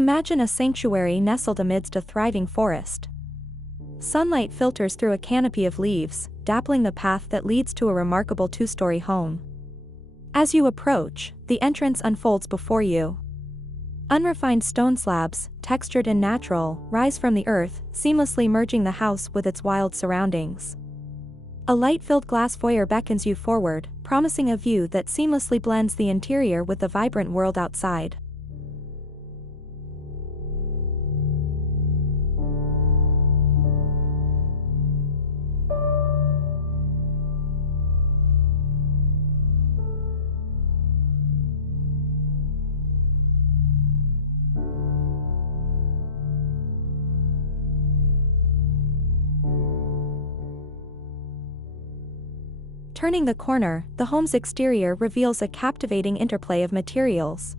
Imagine a sanctuary nestled amidst a thriving forest. Sunlight filters through a canopy of leaves, dappling the path that leads to a remarkable two-story home. As you approach, the entrance unfolds before you. Unrefined stone slabs, textured and natural, rise from the earth, seamlessly merging the house with its wild surroundings. A light-filled glass foyer beckons you forward, promising a view that seamlessly blends the interior with the vibrant world outside. Turning the corner, the home's exterior reveals a captivating interplay of materials.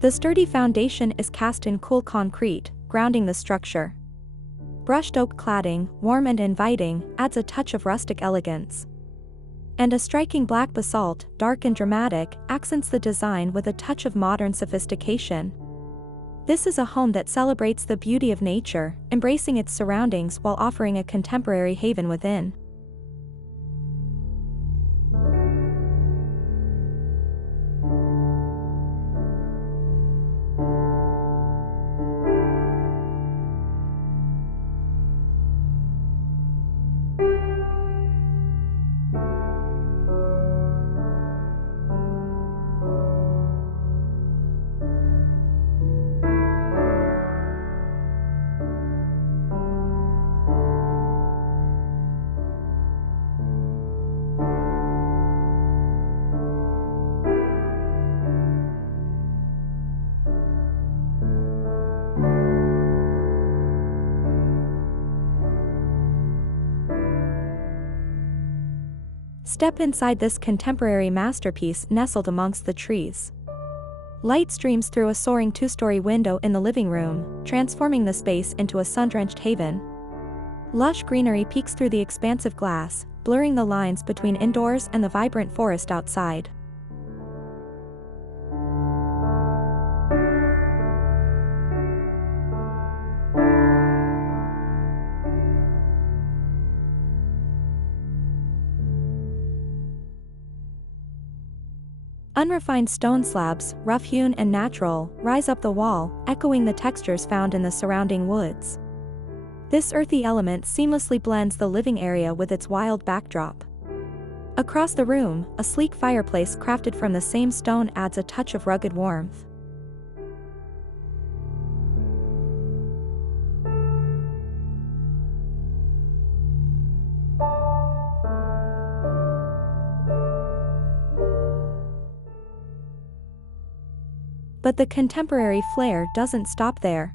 The sturdy foundation is cast in cool concrete, grounding the structure. Brushed oak cladding, warm and inviting, adds a touch of rustic elegance. And a striking black basalt, dark and dramatic, accents the design with a touch of modern sophistication. This is a home that celebrates the beauty of nature, embracing its surroundings while offering a contemporary haven within. Step inside this contemporary masterpiece nestled amongst the trees. Light streams through a soaring two-story window in the living room, transforming the space into a sun-drenched haven. Lush greenery peeks through the expansive glass, blurring the lines between indoors and the vibrant forest outside. Unrefined stone slabs, rough-hewn and natural, rise up the wall, echoing the textures found in the surrounding woods. This earthy element seamlessly blends the living area with its wild backdrop. Across the room, a sleek fireplace crafted from the same stone adds a touch of rugged warmth. But the contemporary flair doesn't stop there.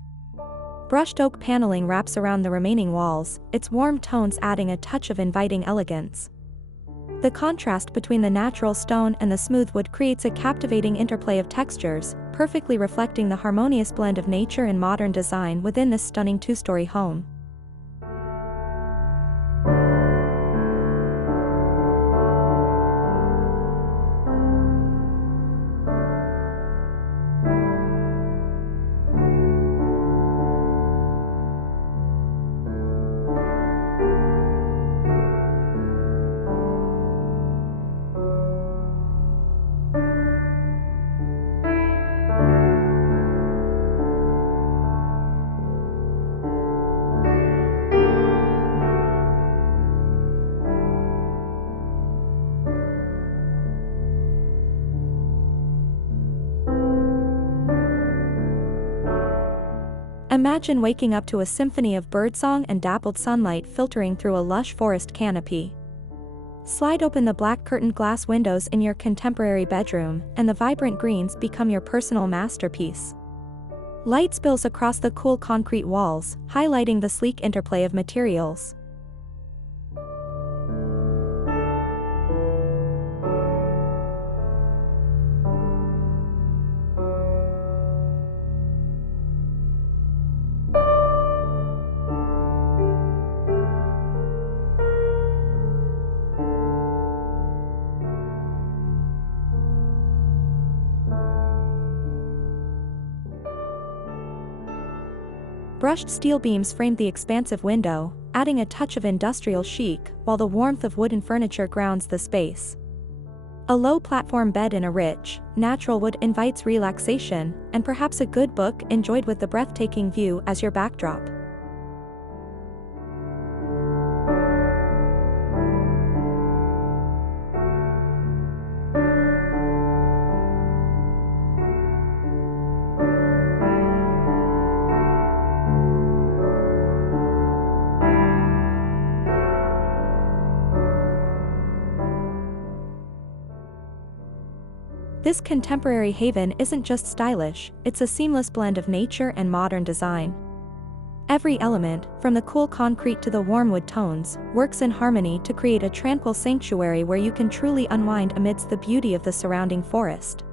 Brushed oak paneling wraps around the remaining walls, its warm tones adding a touch of inviting elegance. The contrast between the natural stone and the smooth wood creates a captivating interplay of textures, perfectly reflecting the harmonious blend of nature and modern design within this stunning two-story home. Imagine waking up to a symphony of birdsong and dappled sunlight filtering through a lush forest canopy. Slide open the black curtained glass windows in your contemporary bedroom, and the vibrant greens become your personal masterpiece. Light spills across the cool concrete walls, highlighting the sleek interplay of materials. Brushed steel beams framed the expansive window, adding a touch of industrial chic, while the warmth of wooden furniture grounds the space. A low platform bed in a rich, natural wood invites relaxation, and perhaps a good book enjoyed with the breathtaking view as your backdrop. This contemporary haven isn't just stylish, it's a seamless blend of nature and modern design. Every element, from the cool concrete to the warm wood tones, works in harmony to create a tranquil sanctuary where you can truly unwind amidst the beauty of the surrounding forest.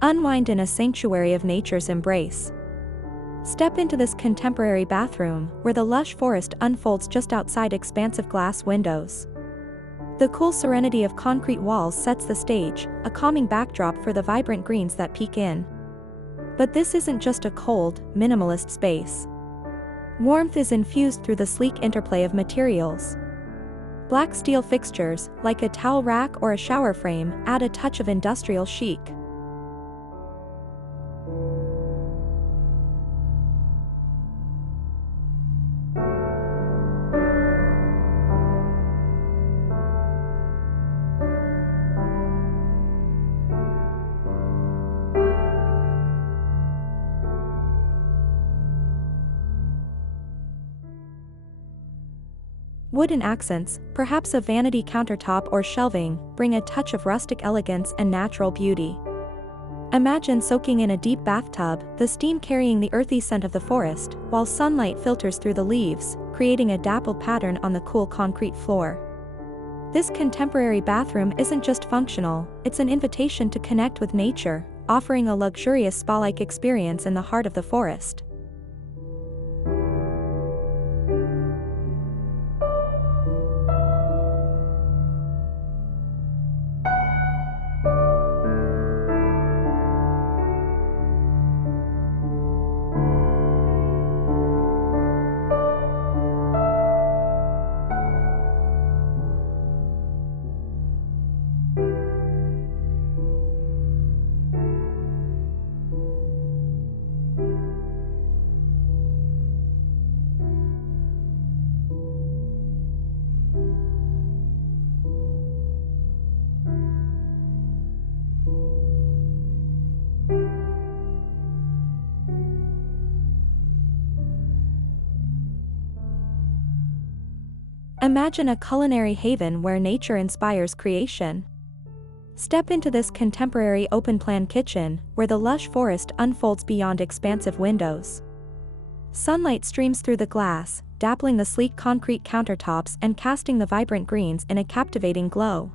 Unwind in a sanctuary of nature's embrace. Step into this contemporary bathroom, where the lush forest unfolds just outside expansive glass windows. The cool serenity of concrete walls sets the stage, a calming backdrop for the vibrant greens that peek in. But this isn't just a cold, minimalist space. Warmth is infused through the sleek interplay of materials. Black steel fixtures, like a towel rack or a shower frame, add a touch of industrial chic. Wooden accents, perhaps a vanity countertop or shelving, bring a touch of rustic elegance and natural beauty. Imagine soaking in a deep bathtub, the steam carrying the earthy scent of the forest, while sunlight filters through the leaves, creating a dappled pattern on the cool concrete floor. This contemporary bathroom isn't just functional, it's an invitation to connect with nature, offering a luxurious spa-like experience in the heart of the forest. Imagine a culinary haven where nature inspires creation. Step into this contemporary open-plan kitchen, where the lush forest unfolds beyond expansive windows. Sunlight streams through the glass, dappling the sleek concrete countertops and casting the vibrant greens in a captivating glow.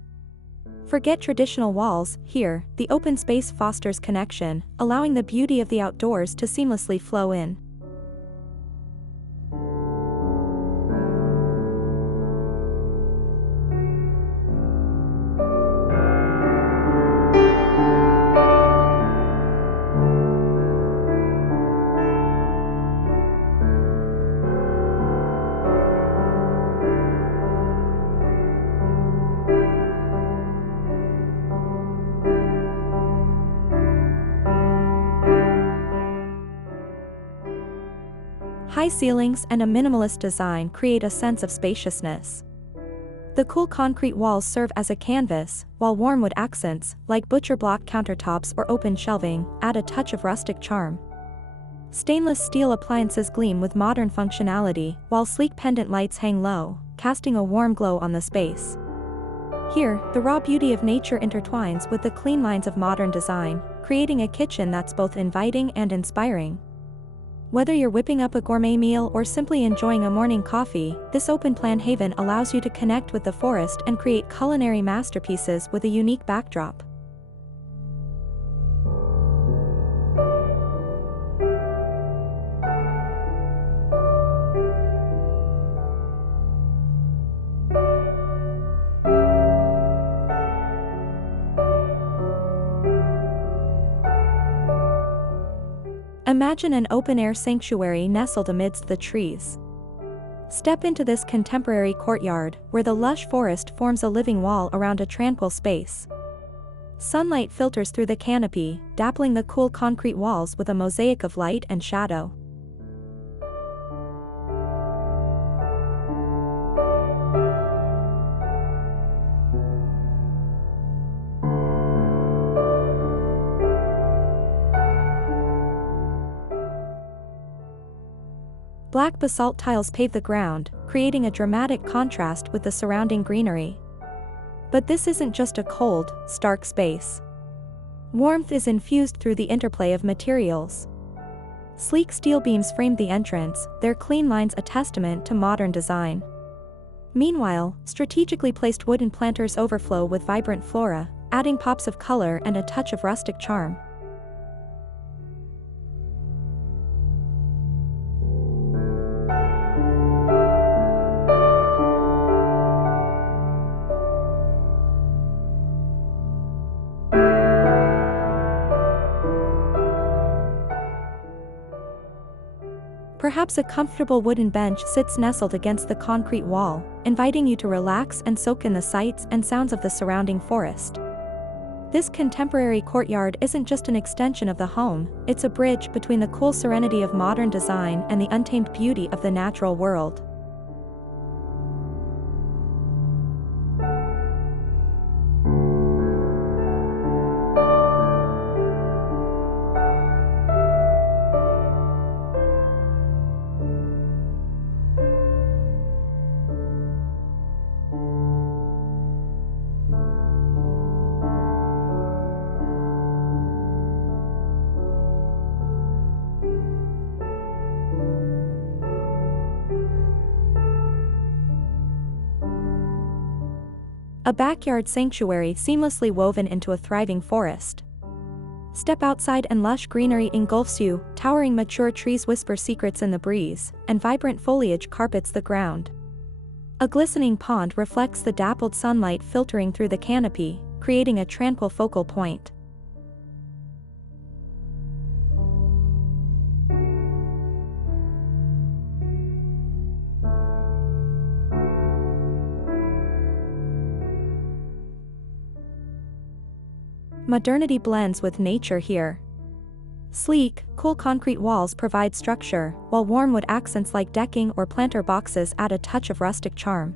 Forget traditional walls, here, the open space fosters connection, allowing the beauty of the outdoors to seamlessly flow in. High ceilings and a minimalist design create a sense of spaciousness. The cool concrete walls serve as a canvas, while warm wood accents, like butcher block countertops or open shelving, add a touch of rustic charm. Stainless steel appliances gleam with modern functionality, while sleek pendant lights hang low, casting a warm glow on the space. Here, the raw beauty of nature intertwines with the clean lines of modern design, creating a kitchen that's both inviting and inspiring. Whether you're whipping up a gourmet meal or simply enjoying a morning coffee, this open-plan haven allows you to connect with the forest and create culinary masterpieces with a unique backdrop. Imagine an open-air sanctuary nestled amidst the trees. Step into this contemporary courtyard, where the lush forest forms a living wall around a tranquil space. Sunlight filters through the canopy, dappling the cool concrete walls with a mosaic of light and shadow. Black basalt tiles pave the ground, creating a dramatic contrast with the surrounding greenery. But this isn't just a cold, stark space. Warmth is infused through the interplay of materials. Sleek steel beams frame the entrance, their clean lines a testament to modern design. Meanwhile, strategically placed wooden planters overflow with vibrant flora, adding pops of color and a touch of rustic charm. Perhaps a comfortable wooden bench sits nestled against the concrete wall, inviting you to relax and soak in the sights and sounds of the surrounding forest. This contemporary courtyard isn't just an extension of the home, it's a bridge between the cool serenity of modern design and the untamed beauty of the natural world. A backyard sanctuary seamlessly woven into a thriving forest. Step outside and lush greenery engulfs you, towering mature trees whisper secrets in the breeze, and vibrant foliage carpets the ground. A glistening pond reflects the dappled sunlight filtering through the canopy, creating a tranquil focal point. Modernity blends with nature here. Sleek, cool concrete walls provide structure, while warm wood accents like decking or planter boxes add a touch of rustic charm.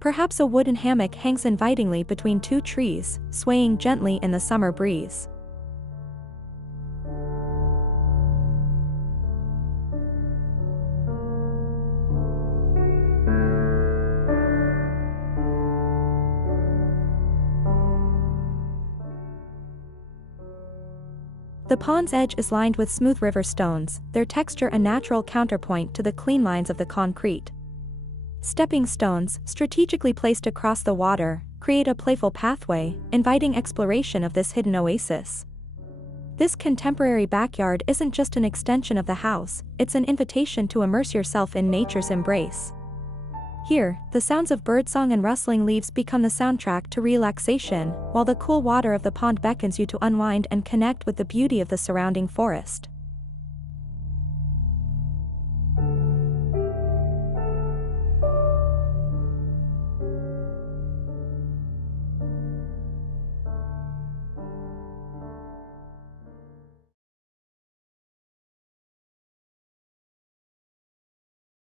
Perhaps a wooden hammock hangs invitingly between two trees, swaying gently in the summer breeze. The pond's edge is lined with smooth river stones, their texture a natural counterpoint to the clean lines of the concrete. Stepping stones, strategically placed across the water, create a playful pathway, inviting exploration of this hidden oasis. This contemporary backyard isn't just an extension of the house, it's an invitation to immerse yourself in nature's embrace. Here, the sounds of birdsong and rustling leaves become the soundtrack to relaxation, while the cool water of the pond beckons you to unwind and connect with the beauty of the surrounding forest.